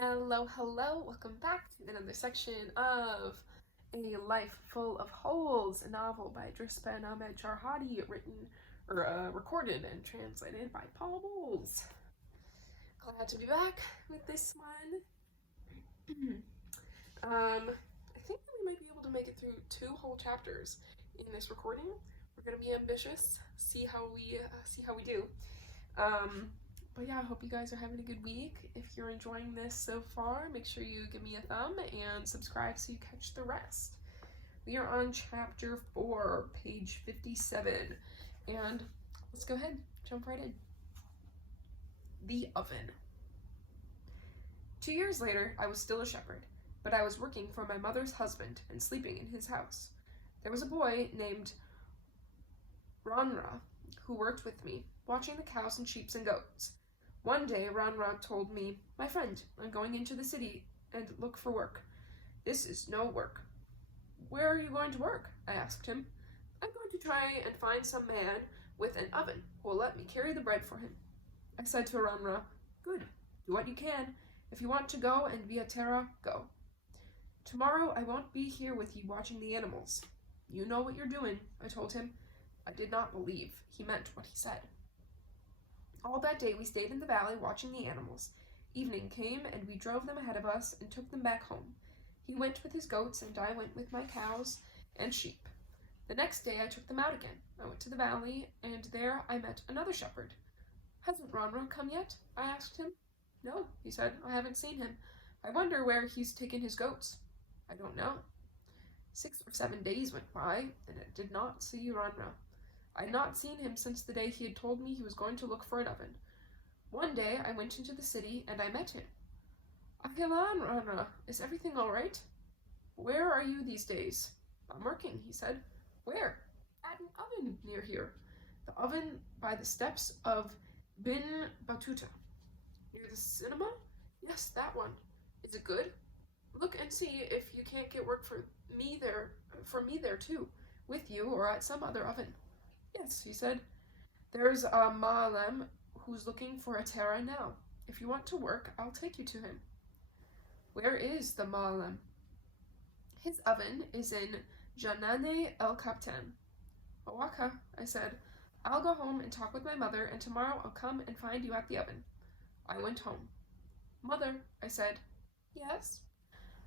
Hello, hello, welcome back to another section of A Life Full of Holes, a novel by Drispen Ahmed Charhadi, recorded and translated by Paul Bowles. Glad to be back with this one. I think that we might be able to make it through 2 whole chapters in this recording. We're gonna be ambitious, see how we do. But yeah, I hope you guys are having a good week. If you're enjoying this so far, make sure you give me a thumb and subscribe so you catch the rest. We are on chapter 4, page 57, and let's go ahead, jump right in. The oven. 2 years later, I was still a shepherd, but I was working for my mother's husband and sleeping in his house. There was a boy named Ranra who worked with me, watching the cows and sheep and goats. One day, Ranra told me, "My friend, I'm going into the city and look for work." "This is no work." "Where are you going to work?" I asked him. "I'm going to try and find some man with an oven who will let me carry the bread for him." I said to Ranra, "Good, do what you can. If you want to go and be a Terra, go. Tomorrow I won't be here with you watching the animals." "You know what you're doing," I told him. I did not believe he meant what he said. All that day we stayed in the valley watching the animals. Evening came, and we drove them ahead of us and took them back home. He went with his goats, and I went with my cows and sheep. The next day I took them out again. I went to the valley, and there I met another shepherd. "Hasn't Ranra come yet?" I asked him. "No," he said, "I haven't seen him. I wonder where he's taken his goats." "I don't know." 6 or 7 days went by, and I did not see Ranra. I had not seen him since the day he had told me he was going to look for an oven. One day I went into the city and I met him. "Ahilan, Ranra, is everything all right?" "Where are you these days?" "I'm working," he said. "Where?" "At an oven near here. The oven by the steps of Bin Batuta." "Near the cinema?" "Yes, that one." "Is it good?" "Look and see if you can't get work for me there too, with you or at some other oven." "Yes," he said. "There's a Ma'alem who's looking for a Terra now. If you want to work, I'll take you to him." "Where is the Ma'alem?" "His oven is in Janane El Kaptan." "Awaka," I said. "I'll go home and talk with my mother, and tomorrow I'll come and find you at the oven." I went home. "Mother," I said. "Yes?"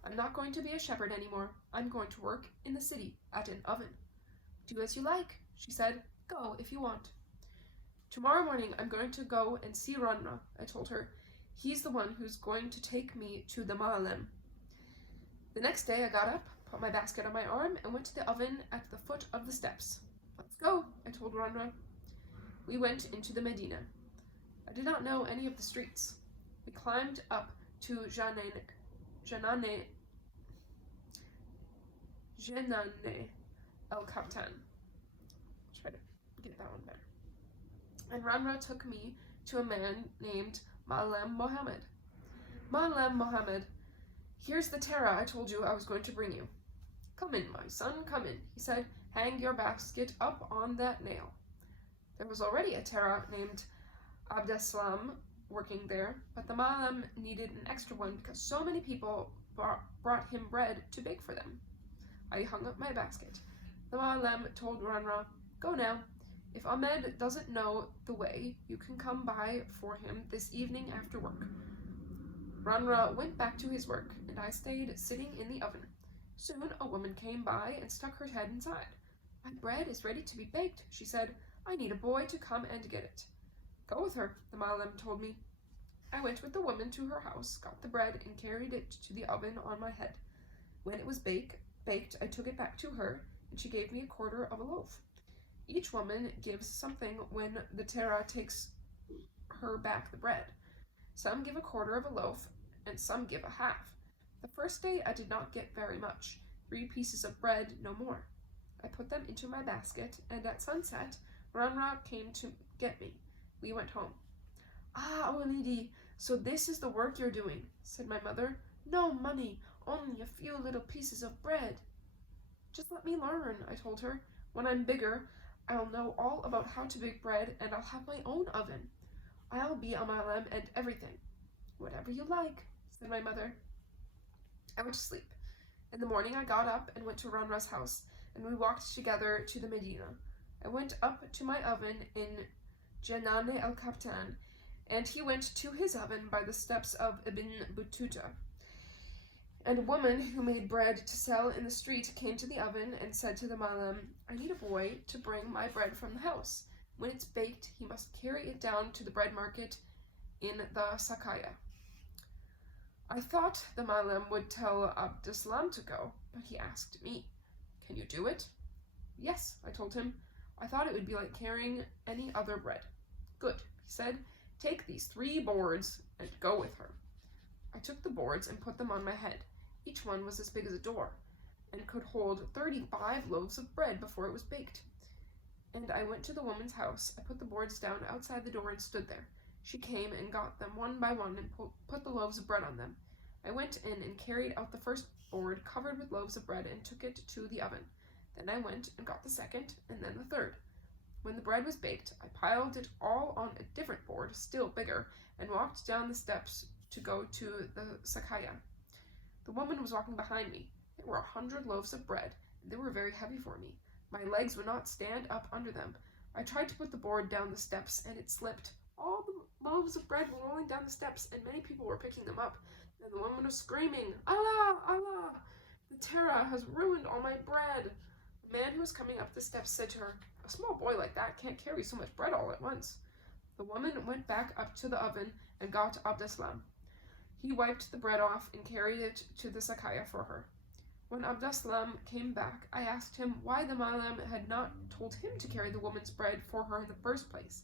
"I'm not going to be a shepherd anymore. I'm going to work in the city at an oven." "Do as you like," she said. "Go if you want." "Tomorrow morning I'm going to go and see Ranra," I told her. "He's the one who's going to take me to the Ma'alem." The next day I got up, put my basket on my arm, and went to the oven at the foot of the steps. "Let's go," I told Ranra. We went into the Medina. I did not know any of the streets. We climbed up to Janane El Kaptan. Try to get that one better. And Ranra took me to a man named Ma'alem Mohammed. "Ma'alem Mohammed, here's the Terra I told you I was going to bring you." "Come in, my son, come in," he said. "Hang your basket up on that nail." There was already a Terra named Abdeslam working there, but the Ma'alem needed an extra one because so many people brought him bread to bake for them. I hung up my basket. The Ma'alem told Ranra, "Go now. If Ahmed doesn't know the way, you can come by for him this evening after work." Ranra went back to his work, and I stayed sitting in the oven. Soon a woman came by and stuck her head inside. "My bread is ready to be baked," she said. "I need a boy to come and get it." "Go with her," the Ma'alem told me. I went with the woman to her house, got the bread, and carried it to the oven on my head. When it was baked, I took it back to her, and she gave me a quarter of a loaf. Each woman gives something when the Terra takes her back the bread. Some give a quarter of a loaf, and some give a half. The first day I did not get very much, 3 pieces of bread, no more. I put them into my basket, and at sunset, Ranra came to get me. We went home. "Ah, Olidi, so this is the work you're doing," said my mother. "No money, only a few little pieces of bread." "Just let me learn," I told her. "When I'm bigger, I'll know all about how to bake bread, and I'll have my own oven. I'll be a Ma'alem and everything." "Whatever you like," said my mother. I went to sleep. In the morning I got up and went to Ranra's house, and we walked together to the Medina. I went up to my oven in Janane el-Kaptan, and he went to his oven by the steps of Ibn Battuta. And a woman who made bread to sell in the street came to the oven and said to the Malam, I need a boy to bring my bread from the house. When it's baked, he must carry it down to the bread market in the Sakaya. I thought the Malam would tell Abdeslam to go, but he asked me, Can you do it? Yes, I told him. I thought it would be like carrying any other bread. Good, he said. Take these 3 boards and go with her. I took the boards and put them on my head. Each one was as big as a door, and could hold 35 loaves of bread before it was baked. And I went to the woman's house. I put the boards down outside the door and stood there. She came and got them one by one and put the loaves of bread on them. I went in and carried out the first board covered with loaves of bread and took it to the oven. Then I went and got the second, and then the third. When the bread was baked, I piled it all on a different board, still bigger, and walked down the steps to go to the Sakaya. The woman was walking behind me. There were 100 loaves of bread, and they were very heavy for me. My legs would not stand up under them. I tried to put the board down the steps, and it slipped. All the loaves of bread were rolling down the steps, and many people were picking them up. And the woman was screaming, Allah, Allah, the terror has ruined all my bread. The man who was coming up the steps said to her, A small boy like that can't carry so much bread all at once. The woman went back up to the oven and got Abdeslam. He wiped the bread off and carried it to the Sakaya for her. When Abdeslam came back, I asked him why the Malam had not told him to carry the woman's bread for her in the first place.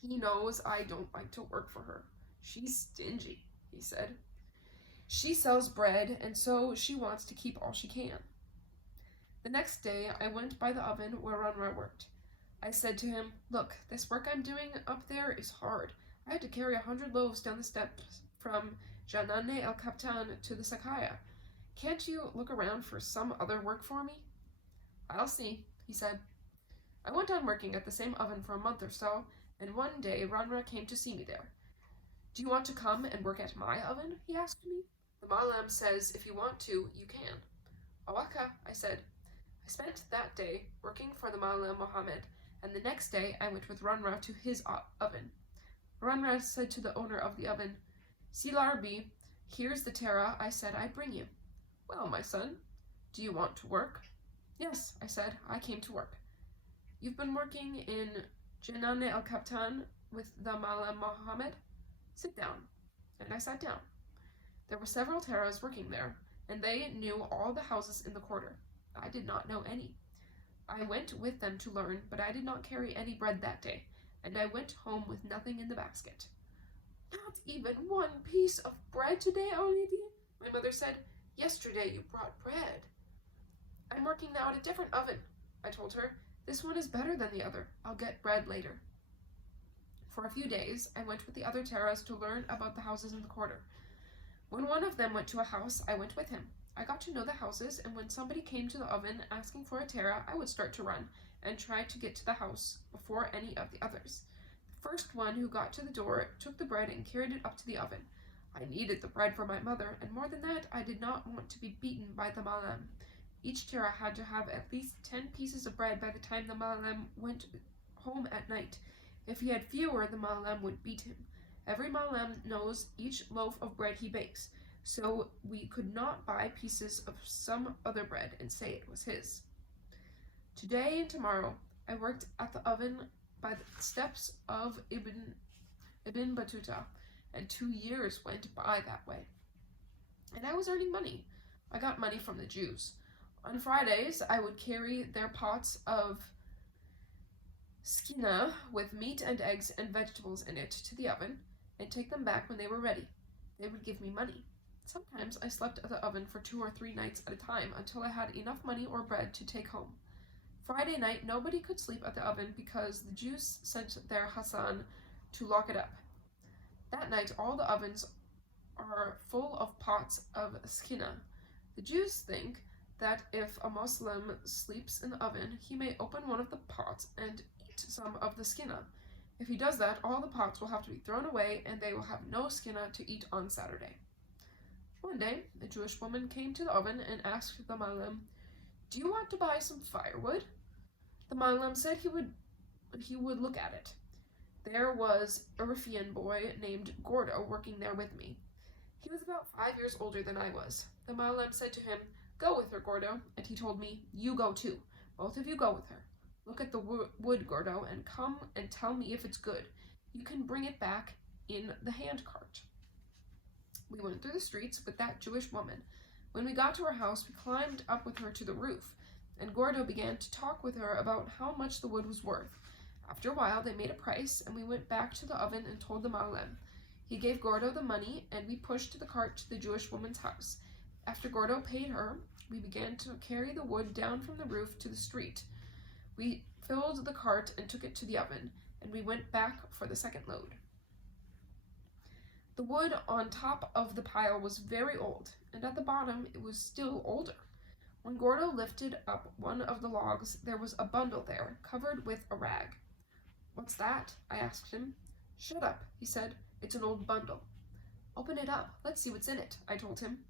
He knows I don't like to work for her. She's stingy, he said. She sells bread, and so she wants to keep all she can. The next day, I went by the oven where Ranra worked. I said to him, Look, this work I'm doing up there is hard. I had to carry 100 loaves down the steps from Janane el-Kaptan to the Sakaya. Can't you look around for some other work for me? I'll see, he said. I went on working at the same oven for a month or so, and one day Ranra came to see me there. Do you want to come and work at my oven? He asked me. The Malam says if you want to, you can. Awaka, I said. I spent that day working for the Malam Mohammed, and the next day I went with Ranra to his oven. Ranra said to the owner of the oven, Silarbi, here's the terra I said I'd bring you. Well, my son, do you want to work? Yes, I said, I came to work. You've been working in Janane el-Kaptan with the Malam Mohammed? Sit down. And I sat down. There were several terras working there, and they knew all the houses in the quarter. I did not know any. I went with them to learn, but I did not carry any bread that day, and I went home with nothing in the basket. Not even one piece of bread today, Olivia? My mother said. Yesterday you brought bread. I'm working now at a different oven, I told her. This one is better than the other. I'll get bread later. For a few days, I went with the other terras to learn about the houses in the quarter. When one of them went to a house, I went with him. I got to know the houses, and when somebody came to the oven asking for a terra, I would start to run and try to get to the house before any of the others. The first one who got to the door took the bread and carried it up to the oven. I needed the bread for my mother, and more than that, I did not want to be beaten by the Malam. Each terra had to have at least 10 pieces of bread by the time the Malam went home at night. If he had fewer, the Malam would beat him. Every Malam knows each loaf of bread he bakes, so we could not buy pieces of some other bread and say it was his. Today and tomorrow, I worked at the oven by the steps of Ibn Battuta, and 2 years went by that way. And I was earning money. I got money from the Jews. On Fridays, I would carry their pots of skina with meat and eggs and vegetables in it to the oven and take them back when they were ready. They would give me money. Sometimes I slept at the oven for 2 or 3 nights at a time until I had enough money or bread to take home. Friday night, nobody could sleep at the oven because the Jews sent their Hassan to lock it up. That night, all the ovens are full of pots of skina. The Jews think that if a Muslim sleeps in the oven, he may open one of the pots and eat some of the skina. If he does that, all the pots will have to be thrown away, and they will have no skinna to eat on Saturday. One day, a Jewish woman came to the oven and asked the Malem, "Do you want to buy some firewood?" The Malem said he would look at it. There was a ruffian boy named Gordo working there with me. He was about 5 years older than I was. The Malem said to him, "Go with her, Gordo," and he told me, "You go too. Both of you go with her. Look at the wood, Gordo, and come and tell me if it's good. You can bring it back in the handcart." We went through the streets with that Jewish woman. When we got to her house, we climbed up with her to the roof, and Gordo began to talk with her about how much the wood was worth. After a while, they made a price, and we went back to the oven and told the Malem. He gave Gordo the money, and we pushed the cart to the Jewish woman's house. After Gordo paid her, we began to carry the wood down from the roof to the street. We filled the cart and took it to the oven, and we went back for the second load. The wood on top of the pile was very old, and at the bottom it was still older. When Gordo lifted up one of the logs, there was a bundle there, covered with a rag. "What's that?" I asked him. "Shut up," he said. "It's an old bundle." "Open it up. Let's see what's in it," I told him.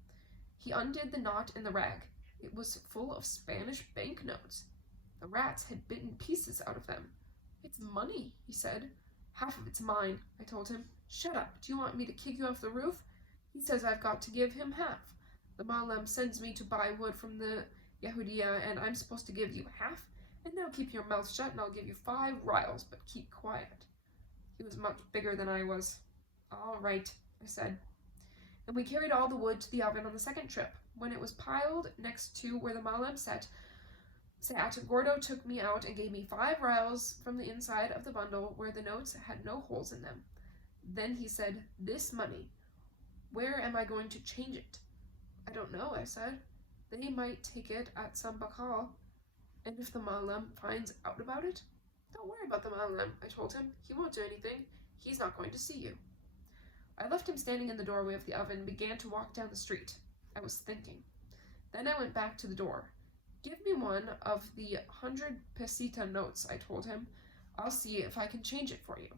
He undid the knot in the rag. It was full of Spanish banknotes. The rats had bitten pieces out of them. "It's money," he said. "Half of it's mine," I told him. "Shut up. Do you want me to kick you off the roof?" He says I've got to give him half. The Malem sends me to buy wood from the Yehudia, and I'm supposed to give you half? And now keep your mouth shut, and I'll give you 5 rials, but keep quiet. He was much bigger than I was. "All right," I said. And we carried all the wood to the oven on the second trip. When it was piled next to where the Malem sat, Gordo took me out and gave me 5 rials from the inside of the bundle where the notes had no holes in them. Then he said, "This money, where am I going to change it?" "I don't know," I said. "They might take it at some bakal. And if the Malem finds out about it?" "Don't worry about the Malem," I told him. "He won't do anything. He's not going to see you." I left him standing in the doorway of the oven and began to walk down the street. I was thinking. Then I went back to the door. "Give me one of the 100 peseta notes," I told him. "I'll see if I can change it for you."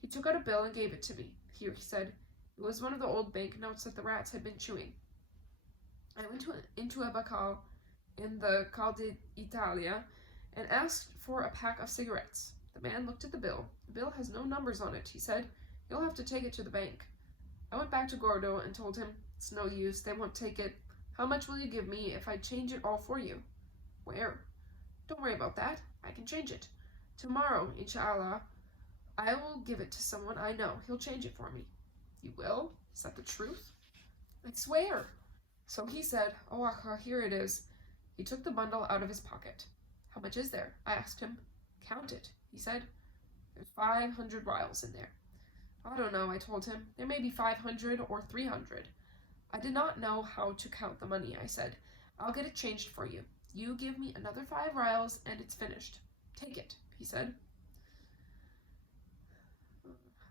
He took out a bill and gave it to me. "Here," he said. It was one of the old bank notes that the rats had been chewing. I went into a bacal in the Cal d'Italia and asked for a pack of cigarettes. The man looked at the bill. "The bill has no numbers on it," he said. "You'll have to take it to the bank." I went back to Gordo and told him, "It's no use, they won't take it. How much will you give me if I change it all for you?" "Where?" "Don't worry about that. I can change it. Tomorrow, inshallah, I will give it to someone I know. He'll change it for me." "You will? Is that the truth?" "I swear." So he said, "Oh, here it is." He took the bundle out of his pocket. "How much is there?" I asked him. "Count it," he said. "There's 500 rials in there." "I don't know," I told him. "There may be 500 or 300. I did not know how to count the money. I said, "I'll get it changed for you. You give me another 5 rials and it's finished. Take it," he said.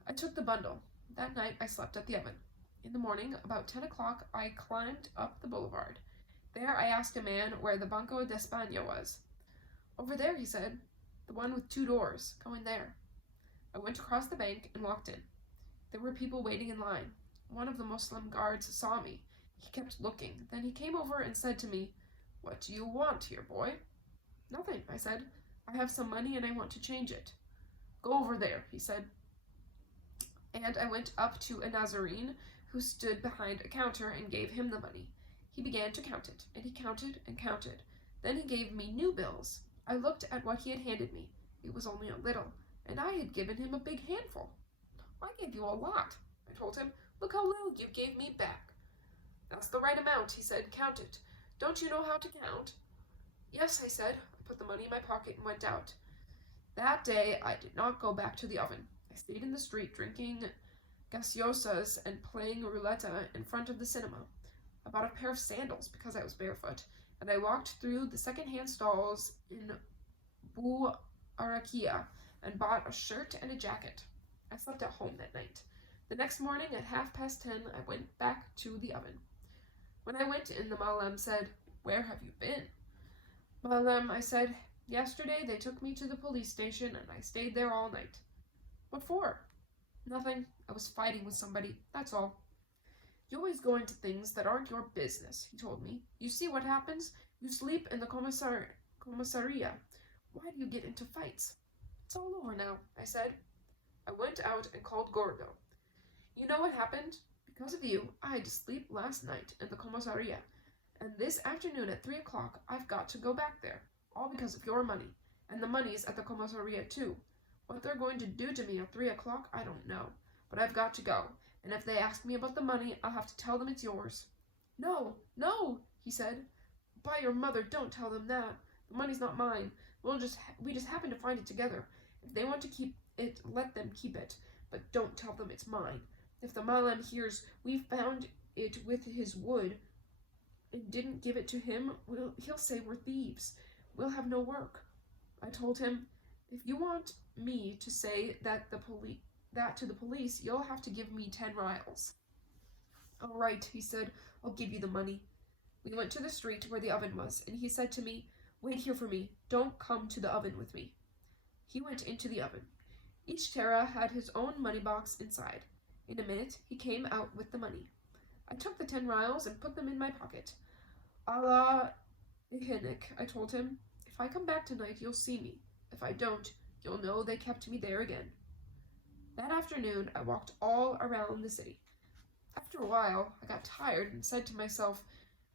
I took the bundle. That night I slept at the oven. In the morning, about 10 o'clock, I climbed up the boulevard. There I asked a man where the Banco de España was. "Over there," he said. "The one with 2 doors. Go in there." I went across the bank and walked in. There were people waiting in line. One of the Muslim guards saw me. He kept looking. Then he came over and said to me, "What do you want here, boy?" "Nothing," I said. "I have some money and I want to change it." "Go over there," he said. And I went up to a Nazarene who stood behind a counter and gave him the money. He began to count it, and he counted and counted. Then he gave me new bills. I looked at what he had handed me. It was only a little, and I had given him a big handful. "I gave you a lot," I told him. "Look how little you gave me back." "That's the right amount," he said. "Count it. Don't you know how to count?" "Yes," I said. I put the money in my pocket and went out. That day I did not go back to the oven. I stayed in the street drinking gaseosas and playing roulette in front of the cinema. I bought a pair of sandals because I was barefoot, and I walked through the second-hand stalls in Arakia and bought a shirt and a jacket. I slept at home that night. The next morning at 10:30, I went back to the oven. When I went in, the Malem said, "Where have you been?" "Malem," I said, "yesterday they took me to the police station and I stayed there all night." What for? Nothing. I was fighting with somebody, that's all. You always go into things that aren't your business, he told me. You see what happens? You sleep in the commissaria. Why do you get into fights? It's all over now, I said. I went out and called Gordo. You know what happened? Because of you, I had to sleep last night in the commissaria. And this afternoon at 3 o'clock, I've got to go back there. All because of your money. And the money's at the commissaria too. What they're going to do to me at 3 o'clock, I don't know. But I've got to go. And if they ask me about the money, I'll have to tell them it's yours. No, no, he said. By your mother, don't tell them that. The money's not mine. We just happen to find it together. If they want to keep it, let them keep it. But don't tell them it's mine. If the Malam hears we found it with his wood and didn't give it to him, he'll say we're thieves. We'll have no work. I told him, if you want me to say that to the police, you'll have to give me 10 rials. All right, he said, I'll give you the money. We went to the street where the oven was, and he said to me, wait here for me. Don't come to the oven with me. He went into the oven. Each Terra had his own money box inside. In a minute, he came out with the money. I took the 10 rials and put them in my pocket. Allah Ihinik, I told him. If I come back tonight, you'll see me. If I don't, you'll know they kept me there again. That afternoon, I walked all around the city. After a while, I got tired and said to myself,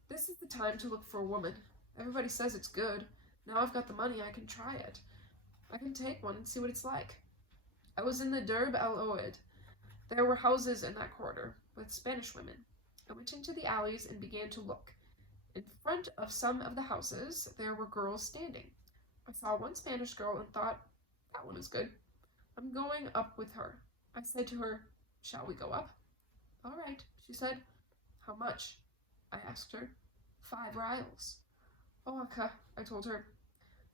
this is the time to look for a woman. Everybody says it's good. Now I've got the money, I can try it. I can take one and see what it's like. I was in the Derb al-Oed. There were houses in that quarter, with Spanish women. I went into the alleys and began to look. In front of some of the houses, there were girls standing. I saw one Spanish girl and thought, that one is good. I'm going up with her. I said to her, shall we go up? All right, she said. How much? I asked her. 5 rials. Oh, Akka, I told her.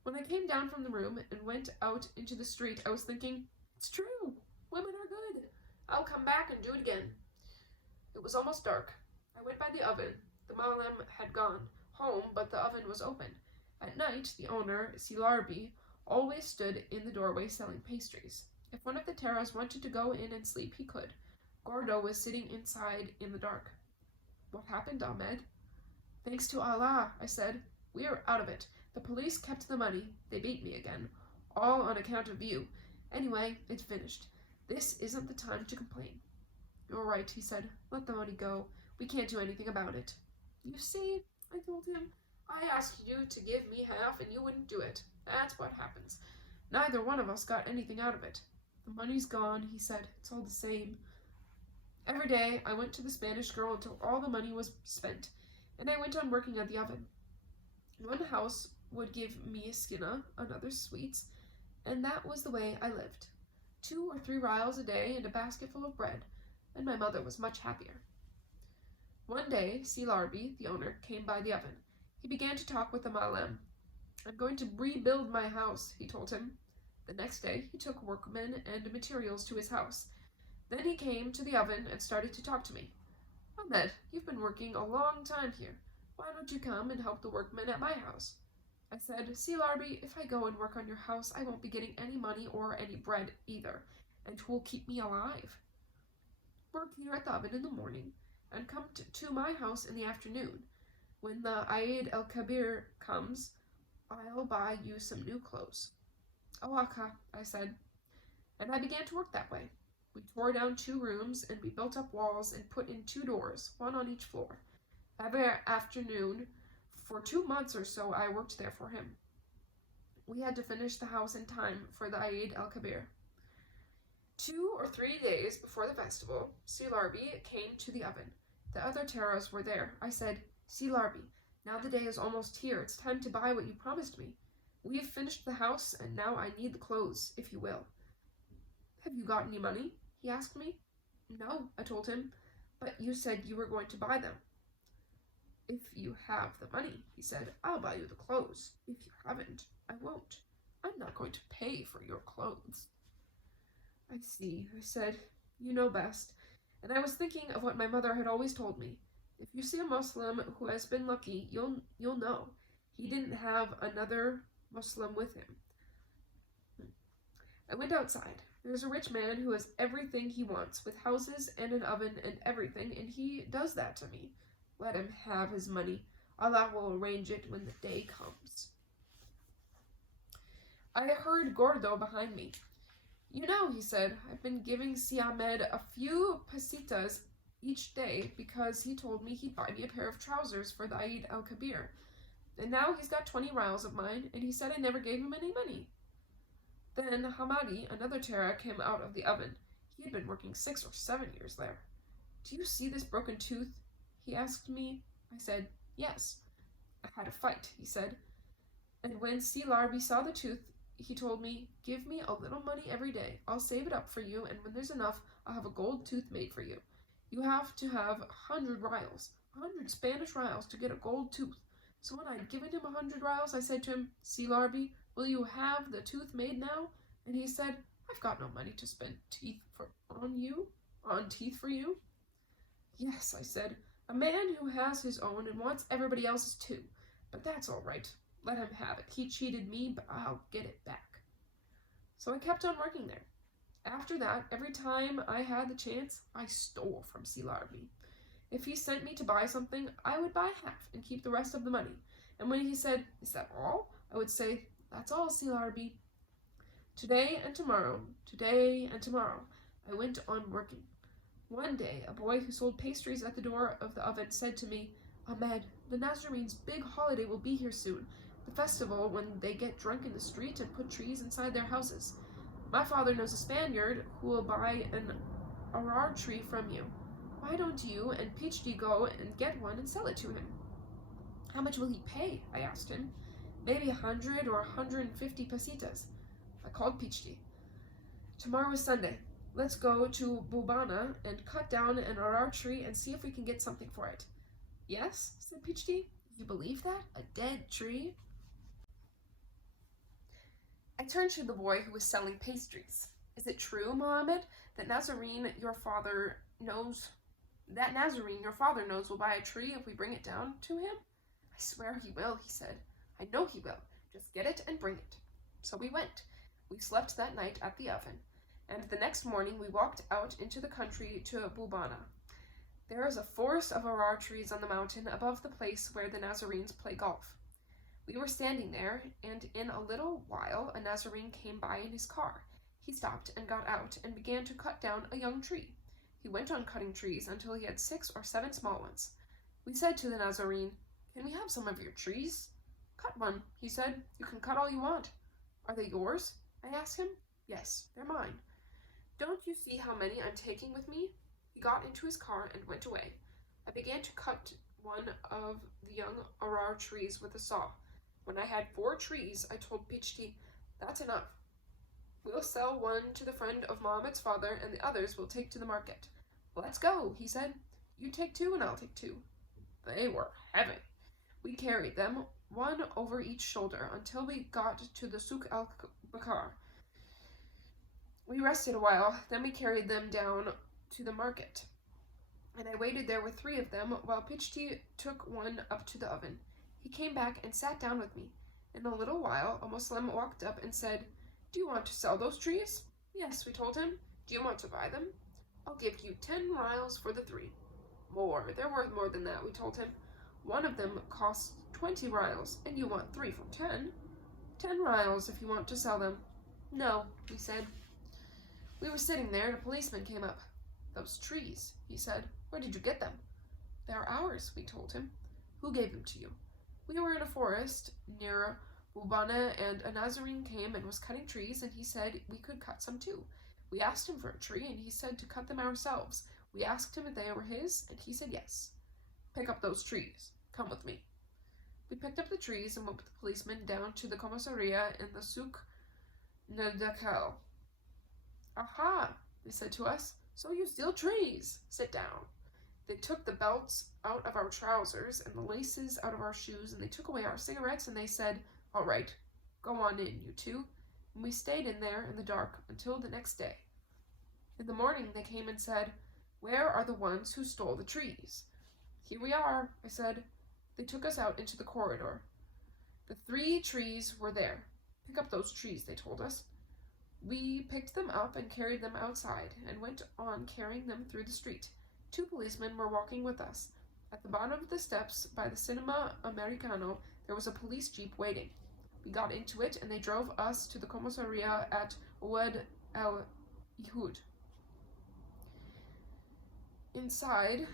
When I came down from the room and went out into the street, I was thinking, it's true. Women are good. I'll come back and do it again. It was almost dark. I went by the oven. The Malam had gone home, but the oven was open. At night, the owner, Silarbi, always stood in the doorway selling pastries. If one of the Terras wanted to go in and sleep, he could. Gordo was sitting inside in the dark. What happened, Ahmed? Thanks to Allah, I said. We are out of it. The police kept the money. They beat me again. All on account of you. Anyway, it's finished. This isn't the time to complain. You're right, he said. Let the money go. We can't do anything about it. You see, I told him, I asked you to give me half and you wouldn't do it. That's what happens. Neither one of us got anything out of it. The money's gone, he said. It's all the same. Every day, I went to the Spanish girl until all the money was spent, and I went on working at the oven. One house would give me a skinna, another sweets, and that was the way I lived. 2 or 3 rials a day and a basket full of bread, and my mother was much happier. One day, Silarbi, the owner, came by the oven. He began to talk with the Malam. I'm going to rebuild my house, he told him. The next day, he took workmen and materials to his house. Then he came to the oven and started to talk to me. Ahmed, you've been working a long time here. Why don't you come and help the workmen at my house? I said, Silarbi, if I go and work on your house, I won't be getting any money or any bread either, and 'twill keep me alive. Work here at the oven in the morning, and come to my house in the afternoon. When the Eid el-Kabir comes, I'll buy you some new clothes. Oh, Akka, I said, and I began to work that way. We tore down 2 rooms, and we built up walls and put in 2 doors, one on each floor. Every afternoon, for 2 months or so, I worked there for him. We had to finish the house in time for the Eid el-Kabir. 2 or 3 days before the festival, Silarbi came to the oven. The other Terras were there. I said, Silarbi, now the day is almost here. It's time to buy what you promised me. We have finished the house, and now I need the clothes, if you will. Have you got any money? He asked me. No, I told him, but you said you were going to buy them. If you have the money, he said, I'll buy you the clothes. If you haven't, I won't. I'm not going to pay for your clothes. I see, I said. You know best. And I was thinking of what my mother had always told me. If you see a Muslim who has been lucky, you'll know. He didn't have another Muslim with him. I went outside. There's a rich man who has everything he wants, with houses and an oven and everything, and he does that to me. Let him have his money. Allah will arrange it when the day comes. I heard Gordo behind me. You know, he said, I've been giving Si Ahmed a few pesetas each day because he told me he'd buy me a pair of trousers for the Eid al-Kabir. And now he's got 20 rials of mine, and he said I never gave him any money. Then Hamadi, another Terra, came out of the oven. He had been working 6 or 7 years there. Do you see this broken tooth? He asked me. I said, yes. I had a fight, he said. And when Si Larbi saw the tooth, he told me, give me a little money every day. I'll save it up for you, and when there's enough, I'll have a gold tooth made for you. You have to have 100 rials, 100 Spanish rials to get a gold tooth. So when I'd given him 100 rials, I said to him, Si Larbi, will you have the tooth made now? And he said, I've got no money to spend teeth for you. Yes, I said, a man who has his own and wants everybody else's too. But that's all right. Let him have it. He cheated me, but I'll get it back. So I kept on working there. After that, every time I had the chance, I stole from Si Larbi. If he sent me to buy something, I would buy half and keep the rest of the money. And when he said, is that all? I would say, that's all, Si Larbi. Today and tomorrow, I went on working. One day, a boy who sold pastries at the door of the oven said to me, Ahmed, the Nazarenes' big holiday will be here soon. The festival when they get drunk in the street and put trees inside their houses. My father knows a Spaniard who will buy an arar tree from you. Why don't you and Pichdi go and get one and sell it to him? How much will he pay? I asked him. Maybe 100 or 150 pesetas. I called Pichdi. Tomorrow is Sunday. Let's go to Bubana and cut down an arar tree and see if we can get something for it. Yes, said Pichdi. You believe that? A dead tree? I turned to the boy who was selling pastries. Is it true, Mohammed, that Nazarene your father knows will buy a tree if we bring it down to him? I swear he will, he said. I know he will. Just get it and bring it. So we went. We slept that night at the oven, and the next morning we walked out into the country to Bubana. There is a forest of arar trees on the mountain above the place where the Nazarenes play golf. We were standing there, and in a little while a Nazarene came by in his car. He stopped and got out and began to cut down a young tree. He went on cutting trees until he had 6 or 7 small ones. We said to the Nazarene, Can we have some of your trees? Cut one, he said. You can cut all you want. Are they yours? I asked him. Yes, they're mine. Don't you see how many I'm taking with me? He got into his car and went away. I began to cut one of the young arar trees with a saw. When I had 4 trees, I told Pichti, That's enough. We'll sell one to the friend of Mohammed's father, and the others we'll take to the market. Let's go, he said. You take 2 and I'll take 2. They were heavy. We carried them, one over each shoulder, until we got to the Souk al-Bakar. We rested a while, then we carried them down to the market, and I waited there with 3 of them while Pichti took one up to the oven. He came back and sat down with me. In a little while, a Muslim walked up and said, Do you want to sell those trees? Yes, we told him. Do you want to buy them? I'll give you 10 rials for the 3. More, they're worth more than that, we told him. One of them costs 20 rials, and you want 3 for 10. 10 rials if you want to sell them. No, he said. We were sitting there, and a policeman came up. Those trees, he said. Where did you get them? They're ours, we told him. Who gave them to you? We were in a forest near Bubana, and a Nazarene came and was cutting trees, and he said we could cut some too. We asked him for a tree, and he said to cut them ourselves. We asked him if they were his, and he said yes. Pick up those trees. Come with me. We picked up the trees and went with the policeman down to the commissariat in the Souk Nedakal. Aha, they said to us. So you steal trees. Sit down. They took the belts out of our trousers and the laces out of our shoes, and they took away our cigarettes, and they said, All right, go on in, you 2. And we stayed in there in the dark until the next day. In the morning they came and said, Where are the ones who stole the trees? Here we are, I said. They took us out into the corridor. The 3 trees were there. Pick up those trees, they told us. We picked them up and carried them outside, and went on carrying them through the street. 2 policemen were walking with us. At the bottom of the steps by the Cinema Americano, there was a police jeep waiting. We got into it, and they drove us to the commissariat at Oued el Ihud. Inside,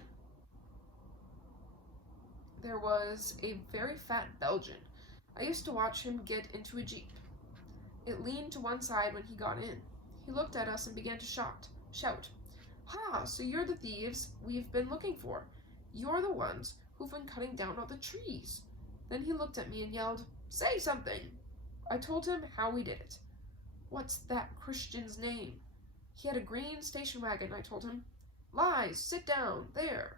there was a very fat Belgian. I used to watch him get into a jeep. It leaned to one side when he got in. He looked at us and began to shout. "Ha, so you're the thieves we've been looking for. You're the ones who've been cutting down all the trees." Then he looked at me and yelled, "Say something!" I told him how we did it. "What's that Christian's name?" "He had a green station wagon," I told him. "Lies, sit down, there."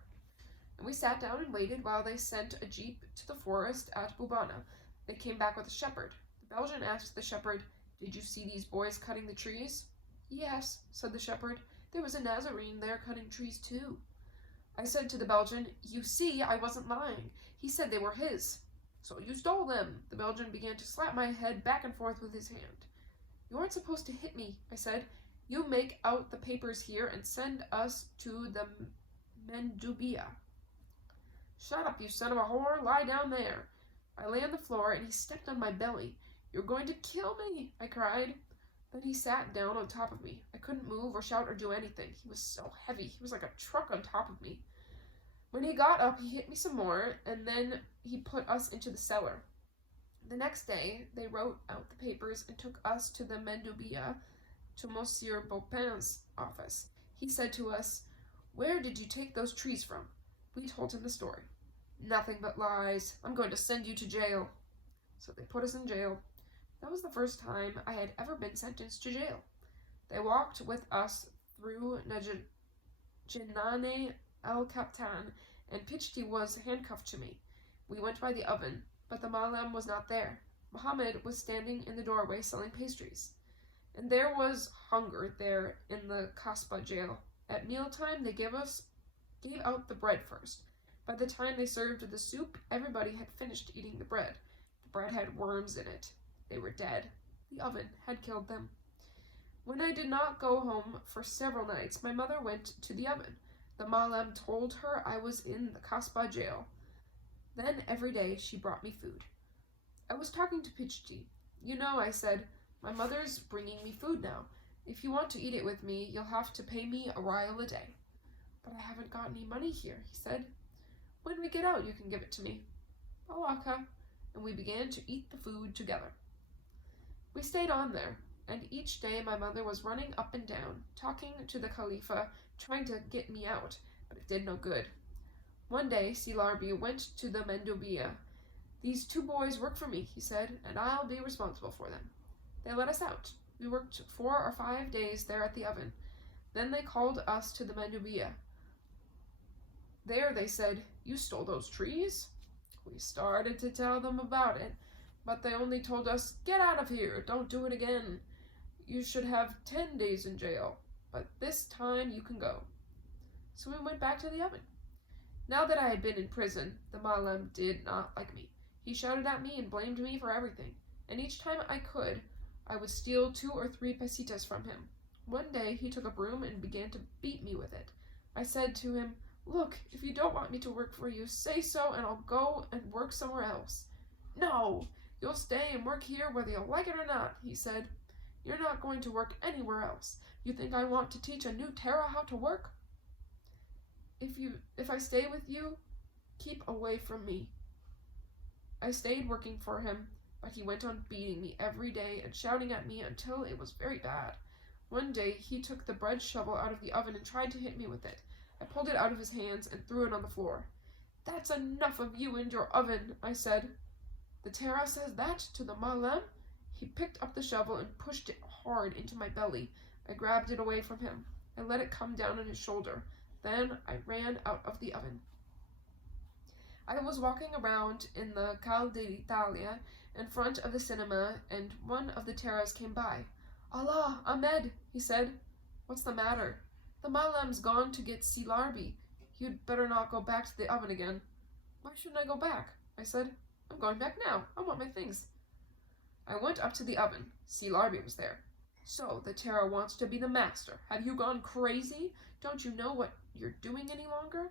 And we sat down and waited while they sent a jeep to the forest at Bubana. They came back with a shepherd. The Belgian asked the shepherd, "Did you see these boys cutting the trees?" "Yes," said the shepherd. "There was a Nazarene there cutting trees too." I said to the Belgian, "You see, I wasn't lying. He said they were his." "So you stole them." The Belgian began to slap my head back and forth with his hand. "You aren't supposed to hit me," I said. "You make out the papers here and send us to the Mendubia." "Shut up, you son of a whore. Lie down there." I lay on the floor, and he stepped on my belly. "You're going to kill me," I cried. Then he sat down on top of me. I couldn't move or shout or do anything. He was so heavy. He was like a truck on top of me. When he got up, he hit me some more, and then he put us into the cellar. The next day, they wrote out the papers and took us to the Mendubia, to Monsieur Beaupin's office. He said to us, "Where did you take those trees from?" We told him the story. "Nothing but lies. I'm going to send you to jail." So they put us in jail. That was the first time I had ever been sentenced to jail. They walked with us through Jinane El Captan, and Pichti was handcuffed to me. We went by the oven, but the Malam was not there. Mohammed was standing in the doorway selling pastries. And there was hunger there in the Kasbah jail. At mealtime, they gave out the bread first. By the time they served the soup, everybody had finished eating the bread. The bread had worms in it. They were dead. The oven had killed them. When I did not go home for several nights, my mother went to the oven. The Malam told her I was in the Kasbah jail. Then every day she brought me food. I was talking to Pichti. "You know," I said, "my mother's bringing me food now. If you want to eat it with me, you'll have to pay me a rial a day." "But I haven't got any money here," he said. "When we get out, you can give it to me." "Balaka," and we began to eat the food together. We stayed on there, and each day my mother was running up and down, talking to the Khalifa, trying to get me out, but it did no good. One day, Silarbi went to the Mendubia. "These 2 boys work for me," he said, "and I'll be responsible for them." They let us out. We worked 4 or 5 days there at the oven. Then they called us to the Mendubia. There they said, "You stole those trees?" We started to tell them about it, but they only told us, "Get out of here, don't do it again. You should have 10 days in jail, but this time you can go." So we went back to the oven. Now that I had been in prison, the Malam did not like me. He shouted at me and blamed me for everything, and each time I would steal 2 or 3 pesetas from him. One day he took a broom and began to beat me with it. I said to him, "Look, if you don't want me to work for you, say so and I'll go and work somewhere else." "No, you'll stay and work here whether you like it or not," he said. "You're not going to work anywhere else. You think I want to teach a new Terra how to work? If I stay with you, keep away from me." I stayed working for him, but he went on beating me every day and shouting at me until it was very bad. One day he took the bread shovel out of the oven and tried to hit me with it. I pulled it out of his hands and threw it on the floor. "That's enough of you and your oven," I said. "The Terra says that to the Malam?" He picked up the shovel and pushed it hard into my belly. I grabbed it away from him. I let it come down on his shoulder. Then I ran out of the oven. I was walking around in the Cal d'Italia in front of the cinema, and one of the Terras came by. "Allah, Ahmed," he said. "What's the matter?" "The Malam's gone to get Silarbi. You'd better not go back to the oven again." "Why shouldn't I go back?" I said. "I'm going back now. I want my things." I went up to the oven. Silarbi was there. So, the terror wants to be the master. Have you gone crazy? Don't you know what you're doing any longer?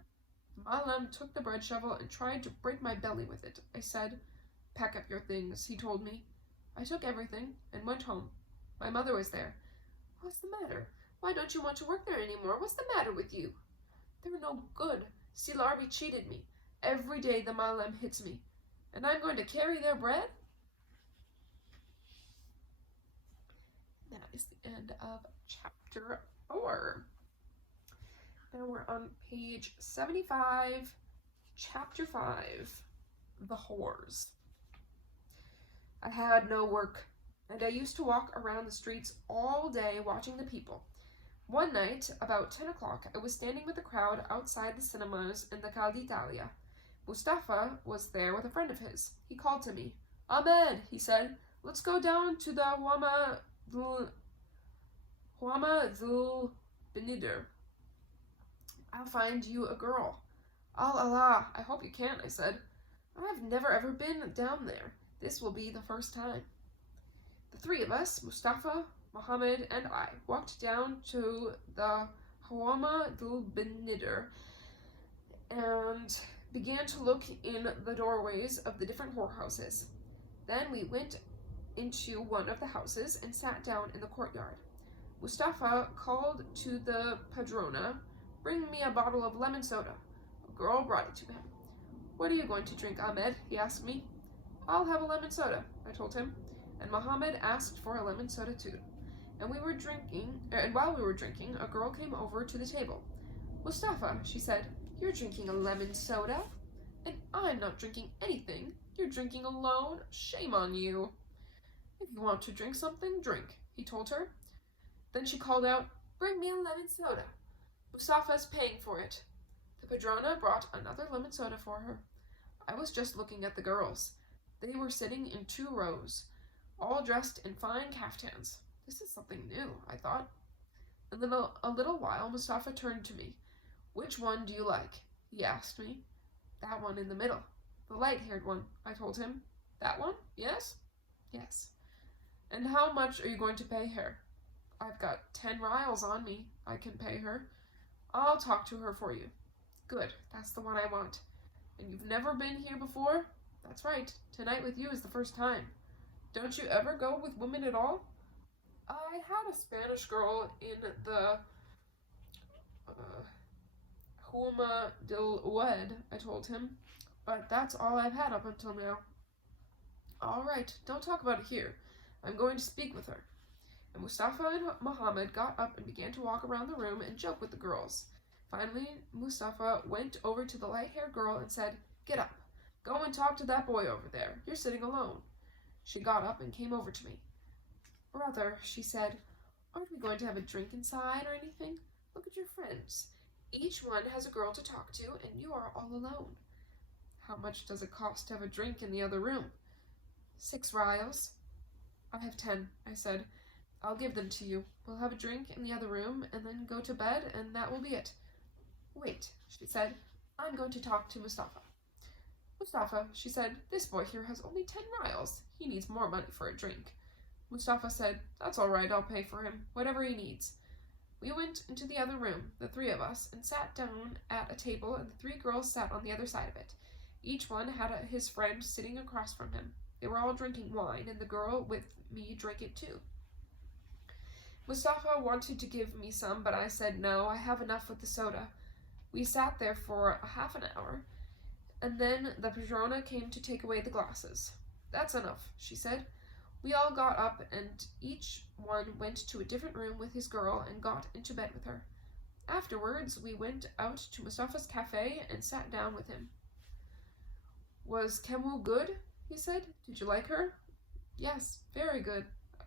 Malam took the bread shovel and tried to break my belly with it. I said, pack up your things, he told me. I took everything and went home. My mother was there. What's the matter? Why don't you want to work there anymore? What's the matter with you? They're no good. Silarvi cheated me. Every day the Malam hits me. And I'm going to carry their bread? That is the end of chapter 4. Now we're on page 75, chapter 5, The Whores. I had no work, and I used to walk around the streets all day watching the people. One night, about 10 o'clock, I was standing with the crowd outside the cinemas in the Cal d'Italia. Mustafa was there with a friend of his. He called to me. Ahmed, he said, let's go down to the Huama Dhul Benider. I'll find you a girl. Allah, I hope you can, I said. I've never ever been down there. This will be the first time. The three of us, Mustafa, Mohammed, and I, walked down to the Huama Dhul Benider and began to look in the doorways of the different whorehouses. Then we went into one of the houses and sat down in the courtyard. Mustafa called to the padrona, bring me a bottle of lemon soda. A girl brought it to him. What are you going to drink, Ahmed? He asked me. I'll have a lemon soda, I told him, and Mohammed asked for a lemon soda too. And while we were drinking, a girl came over to the table. Mustafa, she said, you're drinking a lemon soda, and I'm not drinking anything. You're drinking alone. Shame on you. If you want to drink something, drink, he told her. Then she called out, bring me a lemon soda. Mustafa's paying for it. The padrona brought another lemon soda for her. I was just looking at the girls. They were sitting in 2 rows, all dressed in fine caftans. This is something new, I thought. A little while, Mustafa turned to me. Which one do you like? He asked me. That one in the middle. The light-haired one, I told him. That one? Yes? Yes. And how much are you going to pay her? I've got 10 rials on me. I can pay her. I'll talk to her for you. Good, that's the one I want. And you've never been here before? That's right. Tonight with you is the first time. Don't you ever go with women at all? I had a Spanish girl in the Huama del Ued, I told him. But that's all I've had up until now. All right, don't talk about it here. I'm going to speak with her. And Mustafa and Mohammed got up and began to walk around the room and joke with the girls. Finally, Mustafa went over to the light-haired girl and said, get up. Go and talk to that boy over there. You're sitting alone. She got up and came over to me. Brother, she said, aren't we going to have a drink inside or anything? Look at your friends. Each one has a girl to talk to, and you are all alone. How much does it cost to have a drink in the other room? 6 rials. I have 10, I said. I'll give them to you. We'll have a drink in the other room, and then go to bed, and that will be it. Wait, she said. I'm going to talk to Mustafa. Mustafa, she said, this boy here has only 10 rials. He needs more money for a drink. Mustafa said, that's all right, I'll pay for him, whatever he needs. We went into the other room, the 3 of us, and sat down at a table, and the 3 girls sat on the other side of it. Each one had his friend sitting across from him. They were all drinking wine, and the girl with me drank it too. Mustafa wanted to give me some, but I said, no, I have enough with the soda. We sat there for half an hour, and then the padrona came to take away the glasses. That's enough, she said. We all got up, and each one went to a different room with his girl and got into bed with her. Afterwards, we went out to Mustafa's cafe and sat down with him. Was Kemu good? He said. Did you like her? Yes, very good,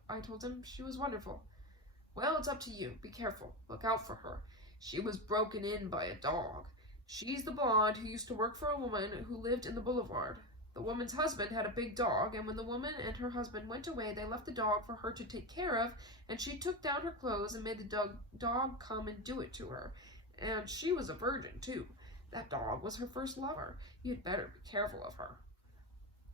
I told him. She was wonderful. Well, it's up to you. Be careful. Look out for her. She was broken in by a dog. She's the blonde who used to work for a woman who lived in the boulevard. The woman's husband had a big dog, and when the woman and her husband went away, they left the dog for her to take care of, and she took down her clothes and made the dog come and do it to her. And she was a virgin, too. That dog was her first lover. You'd better be careful of her.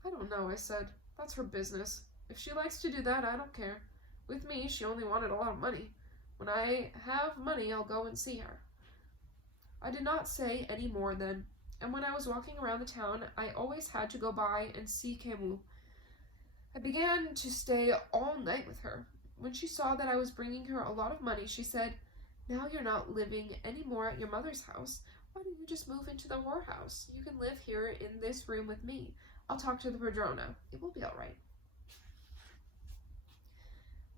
I don't know, I said. That's her business. If she likes to do that, I don't care. With me, she only wanted a lot of money. When I have money, I'll go and see her. I did not say any more then, and when I was walking around the town, I always had to go by and see Camus. I began to stay all night with her. When she saw that I was bringing her a lot of money, she said, "Now you're not living any more at your mother's house. Why don't you just move into the whorehouse? You can live here in this room with me. I'll talk to the padrona. It will be all right."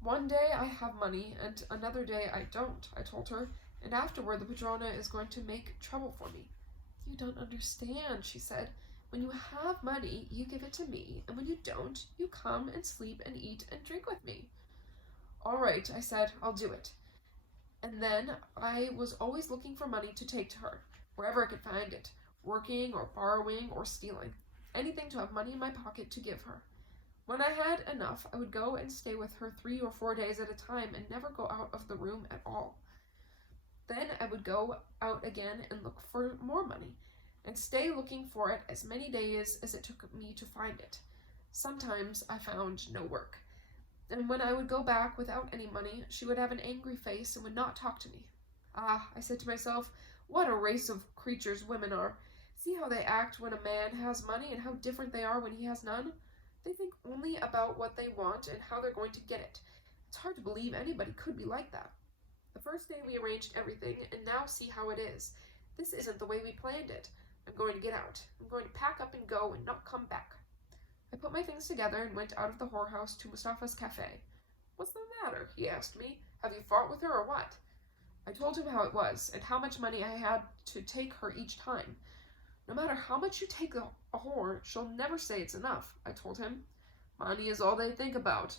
"One day I have money, and another day I don't," I told her, "and afterward the padrona is going to make trouble for me." "You don't understand," she said. "When you have money, you give it to me, and when you don't, you come and sleep and eat and drink with me." "All right," I said, "I'll do it." And then I was always looking for money to take to her, wherever I could find it, working or borrowing or stealing, anything to have money in my pocket to give her. When I had enough, I would go and stay with her 3 or 4 days at a time and never go out of the room at all. Then I would go out again and look for more money, and stay looking for it as many days as it took me to find it. Sometimes I found no work, and when I would go back without any money, she would have an angry face and would not talk to me. "Ah," I said to myself, "what a race of creatures women are. See how they act when a man has money, and how different they are when he has none. They think only about what they want and how they're going to get it. It's hard to believe anybody could be like that. The first day we arranged everything, and now see how it is. This isn't the way we planned it. I'm going to get out. I'm going to pack up and go and not come back." I put my things together and went out of the whorehouse to Mustafa's cafe. "What's the matter?" he asked me. "Have you fought with her or what?" I told him how it was, and how much money I had to take her each time. "No matter how much you take a whore, she'll never say it's enough," I told him. "Money is all they think about.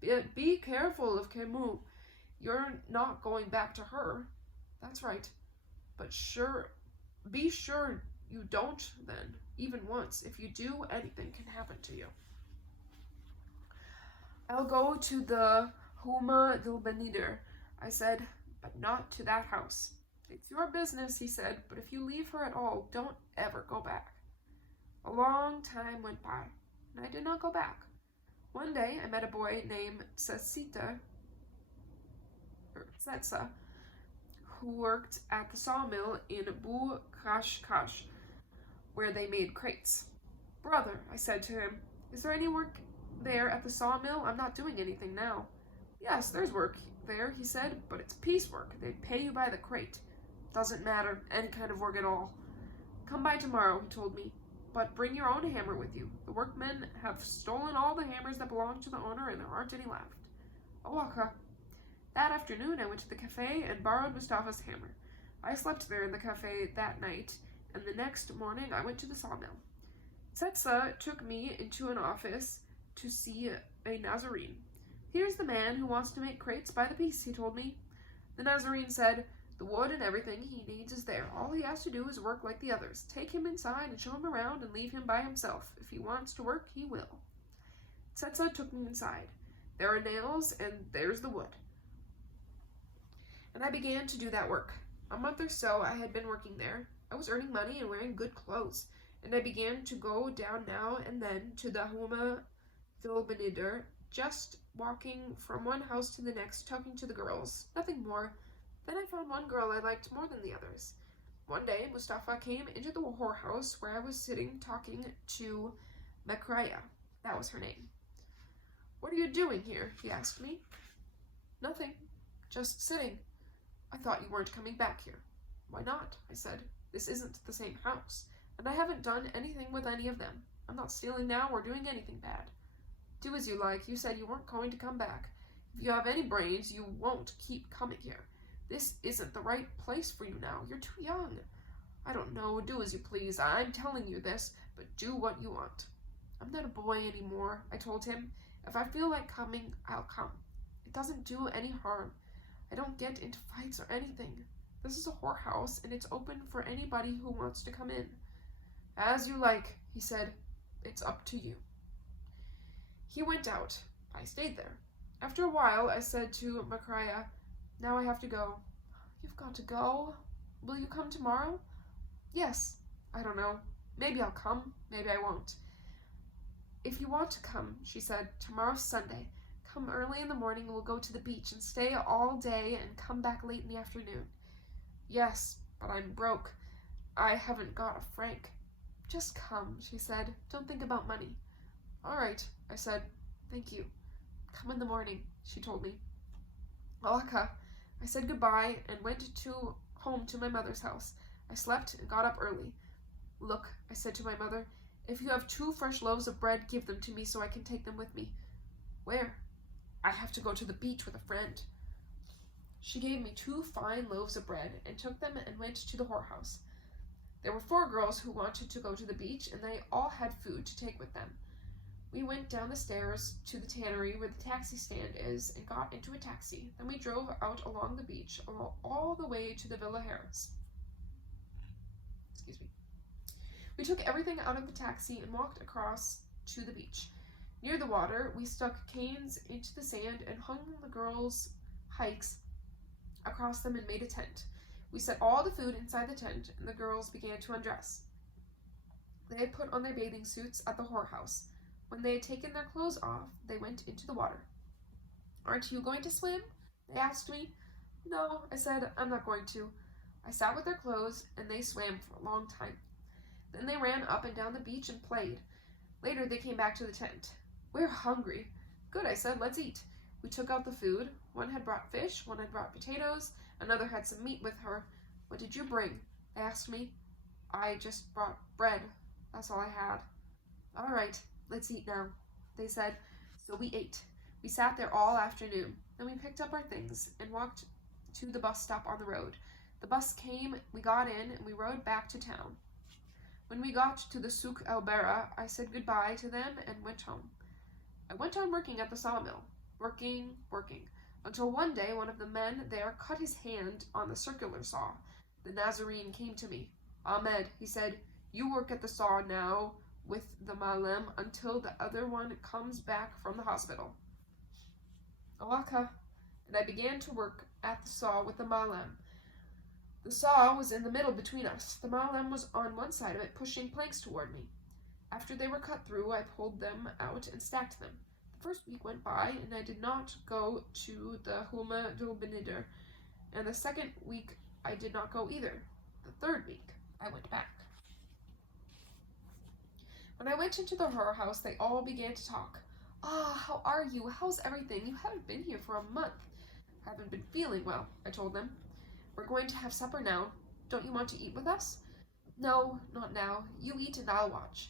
Be careful of Camus. You're not going back to her." "That's right. But be sure you don't then, even once. If you do, anything can happen to you." "I'll go to the Huma del Benider," I said, "but not to that house." "It's your business," he said, "but if you leave her at all, don't ever go back." A long time went by, and I did not go back. One day I met a boy named Tsetsa, who worked at the sawmill in Bukashkash, where they made crates. "Brother," I said to him, "is there any work there at the sawmill? I'm not doing anything now." "Yes, there's work there," he said, "but it's piecework. They pay you by the crate." "Doesn't matter, any kind of work at all." "Come by tomorrow," he told me, "but bring your own hammer with you. The workmen have stolen all the hammers that belong to the owner, and there aren't any left." "Awaka." That afternoon I went to the cafe and borrowed Mustafa's hammer. I slept there in the cafe that night, and the next morning I went to the sawmill. Tsetsa took me into an office to see a Nazarene. "Here's the man who wants to make crates by the piece," he told me. The Nazarene said, "The wood and everything he needs is there. All he has to do is work like the others. Take him inside and show him around and leave him by himself. If he wants to work, he will." Tsetsa took me inside. There are nails, and there's the wood. And I began to do that work. A month or so I had been working there. I was earning money and wearing good clothes, and I began to go down now and then to the Huma del Benider, just walking from one house to the next, talking to the girls, nothing more. Then I found one girl I liked more than the others. One day Mustafa came into the whorehouse where I was sitting talking to Makraya. That was her name. "What are you doing here?" he asked me. "Nothing, just sitting." "I thought you weren't coming back here." "Why not?" I said. "This isn't the same house, and I haven't done anything with any of them. I'm not stealing now or doing anything bad." "Do as you like. You said you weren't going to come back. If you have any brains, you won't keep coming here. This isn't the right place for you now. You're too young." "I don't know. Do as you please. I'm telling you this, but do what you want." "I'm not a boy anymore," I told him. "If I feel like coming, I'll come. It doesn't do any harm. I don't get into fights or anything. This is a whorehouse, and it's open for anybody who wants to come in." "As you like," he said. "It's up to you." He went out. I stayed there. After a while, I said to Makraya, "Now I have to go." "You've got to go? Will you come tomorrow?" "Yes. I don't know. Maybe I'll come. Maybe I won't." "If you want to come," she said, "tomorrow's Sunday. Come early in the morning and we'll go to the beach and stay all day and come back late in the afternoon. Yes, but I'm broke. I haven't got a franc. Just come, she said. Don't think about money. All right, I said. Thank you. Come in the morning, she told me. Alaka. I said goodbye and went home to my mother's house. I slept and got up early. Look, I said to my mother, if you have 2 fresh loaves of bread, give them to me so I can take them with me. Where? I have to go to the beach with a friend. She gave me 2 fine loaves of bread and took them and went to the whorehouse. There were 4 girls who wanted to go to the beach, and they all had food to take with them. We went down the stairs to the tannery where the taxi stand is and got into a taxi. Then we drove out along the beach all the way to the Villa Harris. Excuse me. We took everything out of the taxi and walked across to the beach. Near the water, we stuck canes into the sand and hung the girls' hikes across them and made a tent. We set all the food inside the tent, and the girls began to undress. They had put on their bathing suits at the whorehouse. When they had taken their clothes off, they went into the water. Aren't you going to swim? They asked me. No, I said, I'm not going to. I sat with their clothes, and they swam for a long time. Then they ran up and down the beach and played. Later, they came back to the tent. We're hungry. Good, I said, let's eat. We took out the food. One had brought fish, one had brought potatoes, another had some meat with her. What did you bring? They asked me. I just brought bread. That's all I had. All right, let's eat now, they said. So we ate. We sat there all afternoon. Then we picked up our things and walked to the bus stop on the road. The bus came, we got in, and we rode back to town. When we got to the Souk el-Bera, I said goodbye to them and went home. I went on working at the sawmill, working, until one day one of the men there cut his hand on the circular saw. The Nazarene came to me. Ahmed, he said, you work at the saw now with the Malem until the other one comes back from the hospital. Alaka, and I began to work at the saw with the Malem. The saw was in the middle between us. The Malem was on one side of it, pushing planks toward me. After they were cut through, I pulled them out and stacked them. The first week went by, and I did not go to the Huma dul Benider, and the second week I did not go either. The third week, I went back. When I went into the horror house, they all began to talk. How are you? How's everything? You haven't been here for a month. I haven't been feeling well, I told them. We're going to have supper now. Don't you want to eat with us? No, not now. You eat and I'll watch.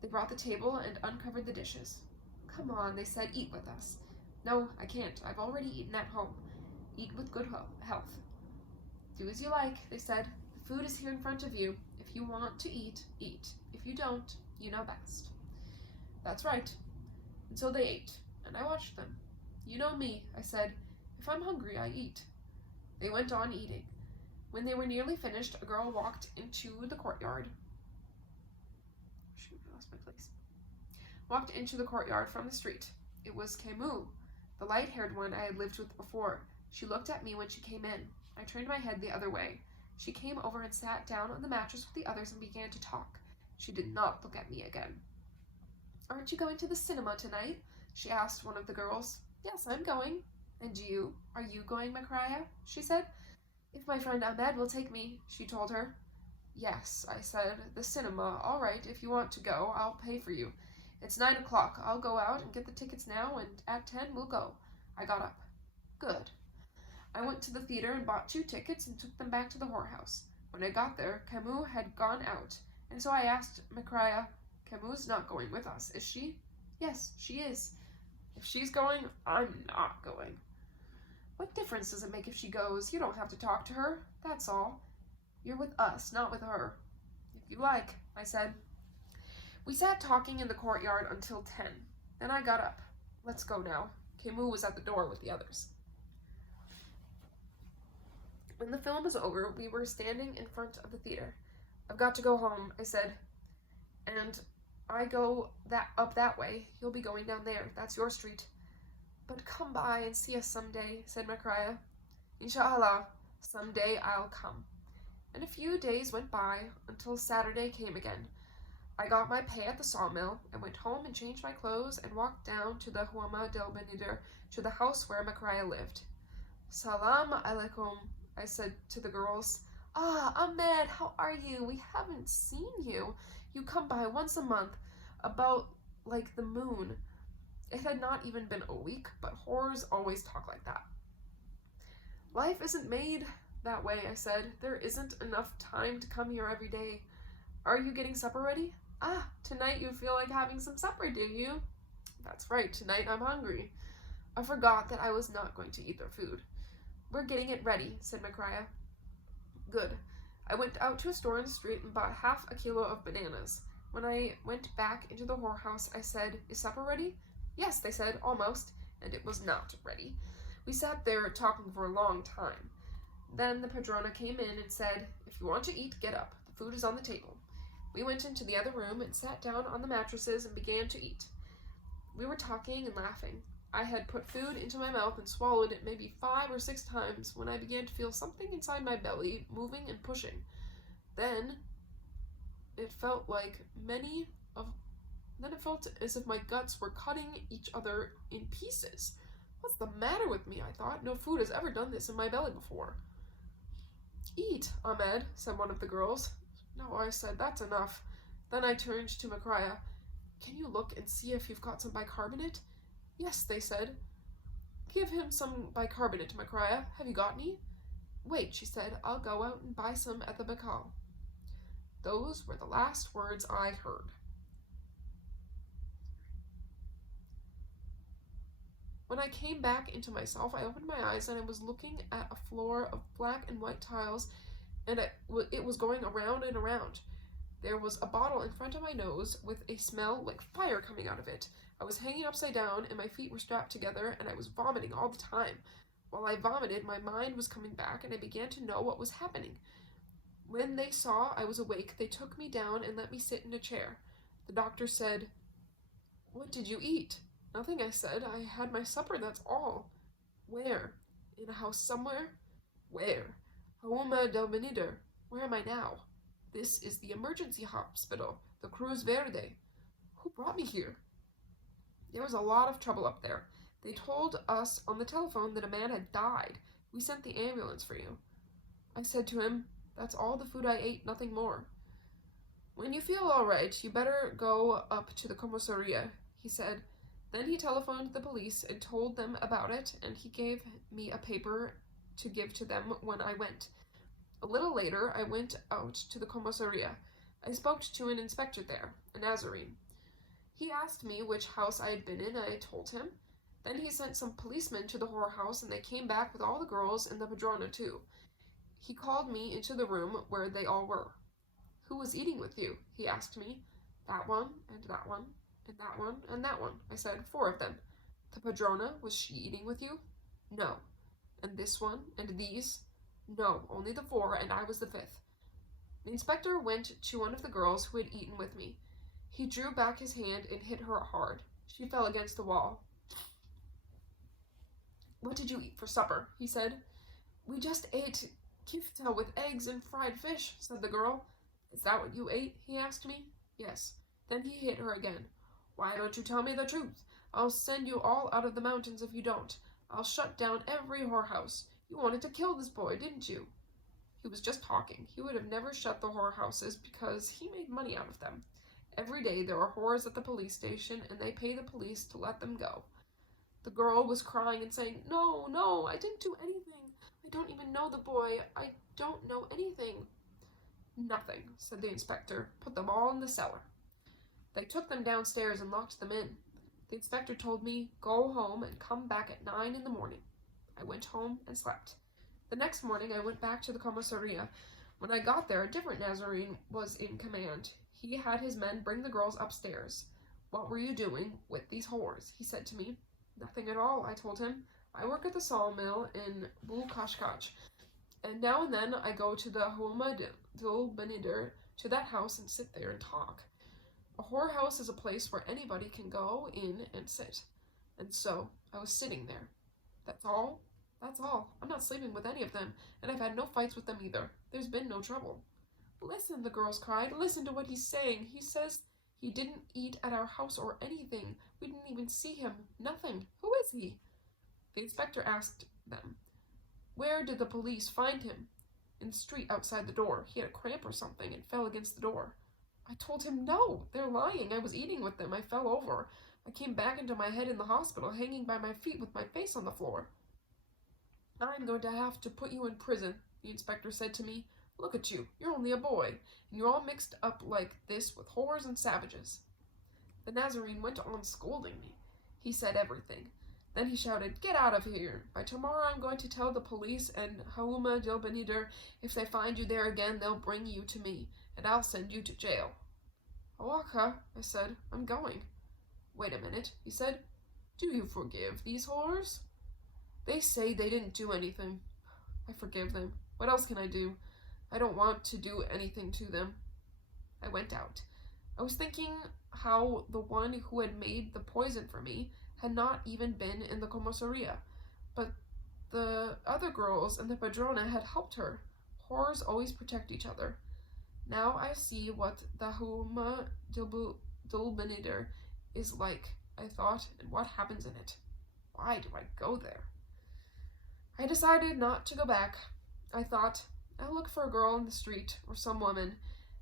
They brought the table and uncovered the dishes. Come on, they said, eat with us. No, I can't. I've already eaten at home. Eat with good health. Do as you like, they said. The food is here in front of you. If you want to eat, eat. If you don't, you know best. That's right. And so they ate, and I watched them. You know me, I said. If I'm hungry, I eat. They went on eating. When they were nearly finished, a girl walked into the courtyard. Shoot, I lost my place. Walked into the courtyard from the street. It was Camus, the light-haired one I had lived with before. She looked at me when she came in. I turned my head the other way. She came over and sat down on the mattress with the others and began to talk. She did not look at me again. Aren't you going to the cinema tonight? She asked one of the girls. Yes, I'm going. And you? Are you going, Macriah? She said. If my friend Ahmed will take me, she told her. Yes, I said. The cinema. All right, if you want to go, I'll pay for you. It's 9 o'clock. I'll go out and get the tickets now, and at 10 we'll go. I got up. Good. I went to the theater and bought 2 tickets and took them back to the whorehouse. When I got there, Camus had gone out, and so I asked Macriah, Camus not going with us, is she? Yes, she is. If she's going, I'm not going. What difference does it make if she goes? You don't have to talk to her. That's all. You're with us, not with her. If you like, I said. We sat talking in the courtyard until 10. Then I got up. Let's go now. Camus was at the door with the others. When the film was over, we were standing in front of the theater. I've got to go home, I said. And I go up that way. You'll be going down there. That's your street. But come by and see us someday, said Macriah. Inshallah, someday I'll come. And a few days went by until Saturday came again. I got my pay at the sawmill and went home and changed my clothes and walked down to the Huama del Benider, to the house where Macria lived. Salam alaikum, I said to the girls. Ah, Ahmed, how are you? We haven't seen you. You come by once a month, about like the moon. It had not even been a week, but whores always talk like that. Life isn't made that way, I said. There isn't enough time to come here every day. Are you getting supper ready? Ah, tonight you feel like having some supper, do you? That's right, tonight I'm hungry. I forgot that I was not going to eat their food. We're getting it ready, said Macria. Good. I went out to a store in the street and bought half a kilo of bananas. When I went back into the whorehouse, I said, Is supper ready? Yes, they said, almost, and it was not ready. We sat there talking for a long time. Then the padrona came in and said, If you want to eat, get up. The food is on the table. We went into the other room and sat down on the mattresses and began to eat. We were talking and laughing. I had put food into my mouth and swallowed it maybe 5 or 6 times when I began to feel something inside my belly moving and pushing. Then it felt as if my guts were cutting each other in pieces. What's the matter with me, I thought. No food has ever done this in my belly before. Eat, Ahmed, said one of the girls. No, I said, that's enough. Then I turned to Macria. Can you look and see if you've got some bicarbonate? Yes, they said. Give him some bicarbonate, Macria. Have you got any? Wait, she said. I'll go out and buy some at the bacal. Those were the last words I heard. When I came back into myself, I opened my eyes and I was looking at a floor of black and white tiles, and it was going around and around. There was a bottle in front of my nose with a smell like fire coming out of it. I was hanging upside down and my feet were strapped together and I was vomiting all the time. While I vomited, my mind was coming back and I began to know what was happening. When they saw I was awake, they took me down and let me sit in a chair. The doctor said, What did you eat? Nothing, I said. I had my supper, that's all. Where? In a house somewhere? Where? Huama del Benider. Where am I now? This is the emergency hospital, the Cruz Verde. Who brought me here? There was a lot of trouble up there. They told us on the telephone that a man had died. We sent the ambulance for you. I said to him, That's all the food I ate, nothing more. When you feel all right, you better go up to the comisaria, he said. Then he telephoned the police and told them about it, and he gave me a paper to give to them when I went. A little later, I went out to the comisaria. I spoke to an inspector there, a Nazarene. He asked me which house I had been in, and I told him. Then he sent some policemen to the whorehouse, and they came back with all the girls and the padrona too. He called me into the room where they all were. Who was eating with you? He asked me. That one, and that one, and that one, and that one. I said, 4 of them. The padrona, was she eating with you? No. And this one, and these? No, only the 4, and I was the 5th. The inspector went to one of the girls who had eaten with me. He drew back his hand and hit her hard. She fell against the wall. What did you eat for supper? He said. We just ate kifta with eggs and fried fish, said the girl. Is that what you ate? He asked me. Yes. Then he hit her again. Why don't you tell me the truth? I'll send you all out of the mountains if you don't. I'll shut down every whorehouse. You wanted to kill this boy, didn't you? He was just talking. He would have never shut the whorehouses because he made money out of them. Every day there are whores at the police station, and they pay the police to let them go. The girl was crying and saying, No, no, I didn't do anything. I don't even know the boy. I don't know anything. Nothing, said the inspector. Put them all in the cellar. They took them downstairs and locked them in. The inspector told me, Go home and come back at 9 in the morning. I went home and slept. The next morning I went back to the comisaria. When I got there, a different Nazarene was in command. He had his men bring the girls upstairs. What were you doing with these whores? He said to me. Nothing at all, I told him. I work at the sawmill in Bulkashkach, and now and then I go to the Huama del Benider, to that house, and sit there and talk. A whorehouse is a place where anybody can go in and sit. And so, I was sitting there. That's all? That's all. I'm not sleeping with any of them, and I've had no fights with them either. There's been no trouble. Listen, the girls cried. Listen to what he's saying. He says He didn't eat at our house or anything. We didn't even see him. Nothing. Who is he?" The inspector asked them, "Where did the police find him?" "In the street outside the door. He had a cramp or something and fell against the door." I told him, "No, they're lying. I was eating with them. I fell over. I came back into my head in the hospital, hanging by my feet with my face on the floor." "I'm going to have to put you in prison," the inspector said to me. "Look at you. You're only a boy, and you're all mixed up like this with whores and savages." The Nazarene went on scolding me. He said everything. Then he shouted, "Get out of here. By tomorrow I'm going to tell the police and Hauma Dilbenider. If they find you there again, they'll bring you to me, and I'll send you to jail." "Awaka," I said, "I'm going." "Wait a minute," he said. "Do you forgive these whores?" "They say they didn't do anything." "I forgive them. What else can I do? I don't want to do anything to them." I went out. I was thinking how the one who had made the poison for me had not even been in the commissariat, but the other girls and the padrona had helped her. Whores always protect each other. Now I see what the Huma Dulbenider is like, I thought, and what happens in it. Why do I go there? I decided not to go back. I thought, I'll look for a girl in the street, or some woman,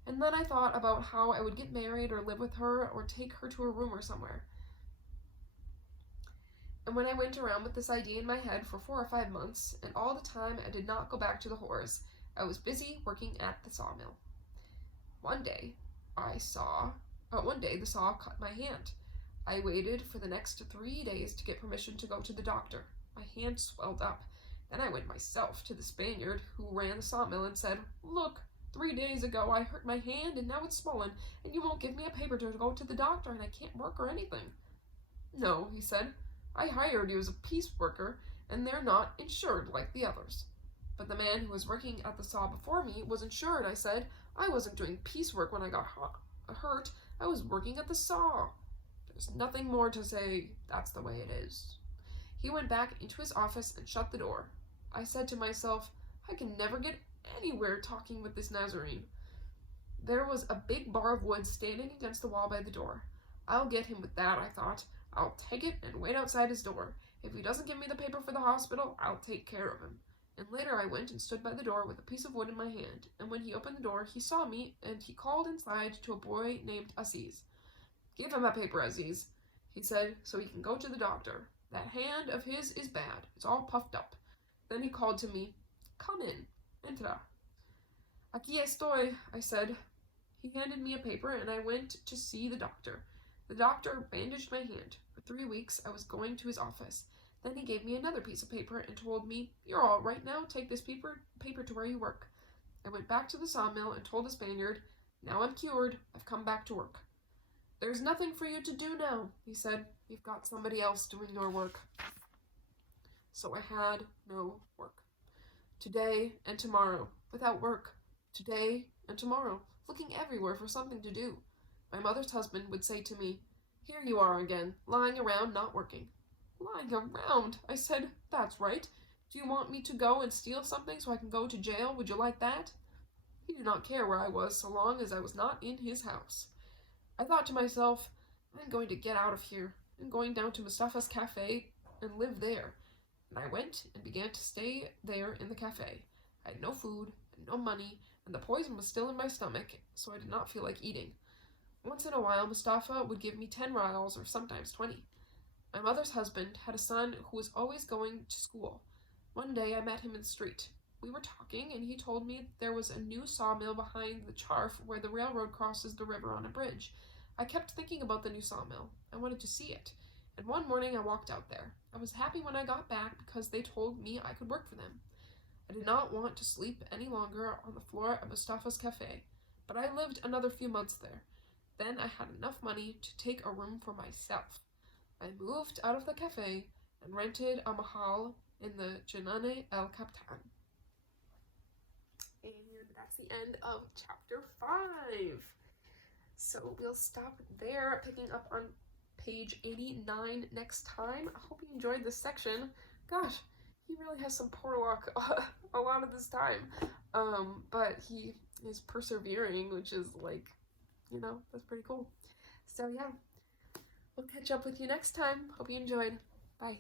and then I thought about how I would get married or live with her or take her to a room or somewhere. And when I went around with this idea in my head for 4 or 5 months, and all the time I did not go back to the whores, I was busy working at the sawmill. One day the saw cut my hand. I waited for the next 3 days to get permission to go to the doctor. My hand swelled up. Then I went myself to the Spaniard who ran the sawmill and said, "Look, 3 days ago I hurt my hand and now it's swollen, and you won't give me a paper to go to the doctor, and I can't work or anything." "No," he said. "I hired you as a piece worker, and they're not insured like the others." "But the man who was working at the saw before me was insured," I said. "I wasn't doing piecework when I got hurt. I was working at the saw." "There's nothing more to say. That's the way it is." He went back into his office and shut the door. I said to myself, I can never get anywhere talking with this Nazarene. There was a big bar of wood standing against the wall by the door. I'll get him with that, I thought. I'll take it and wait outside his door. If he doesn't give me the paper for the hospital, I'll take care of him. And later I went and stood by the door with a piece of wood in my hand, and when he opened the door, he saw me, and he called inside to a boy named Aziz. "Give him a paper, Aziz," he said, "so he can go to the doctor. That hand of his is bad. It's all puffed up." Then he called to me, "Come in. Entra." "Aquí estoy," I said. He handed me a paper, and I went to see the doctor. The doctor bandaged my hand. For 3 weeks I was going to his office. Then he gave me another piece of paper and told me, "You're all right now. Take this paper to where you work." I went back to the sawmill and told the Spaniard, "Now I'm cured. I've come back to work." "There's nothing for you to do now," he said. "You've got somebody else doing your work." So I had no work. Today and tomorrow, without work. Today and tomorrow, looking everywhere for something to do. My mother's husband would say to me, "Here you are again, lying around, not working." "Lying around?" I said. "That's right. Do you want me to go and steal something so I can go to jail? Would you like that?" He did not care where I was so long as I was not in his house. I thought to myself, I'm going to get out of here. I'm going down to Mustafa's cafe and live there. And I went and began to stay there in the cafe. I had no food and no money, and the poison was still in my stomach, so I did not feel like eating. Once in a while, Mustafa would give me 10 rials or sometimes 20. My mother's husband had a son who was always going to school. One day I met him in the street. We were talking, and he told me there was a new sawmill behind the Charf where the railroad crosses the river on a bridge. I kept thinking about the new sawmill. I wanted to see it. And one morning I walked out there. I was happy when I got back because they told me I could work for them. I did not want to sleep any longer on the floor at Mustafa's cafe, but I lived another few months there. Then I had enough money to take a room for myself. I moved out of the cafe and rented a mahal in the Janane El Capitan. And that's the end of chapter 5. So we'll stop there, picking up on page 89 next time. I hope you enjoyed this section. Gosh, he really has some poor luck a lot of this time. But he is persevering, which is like, that's pretty cool. So yeah, we'll catch up with you next time. Hope you enjoyed. Bye.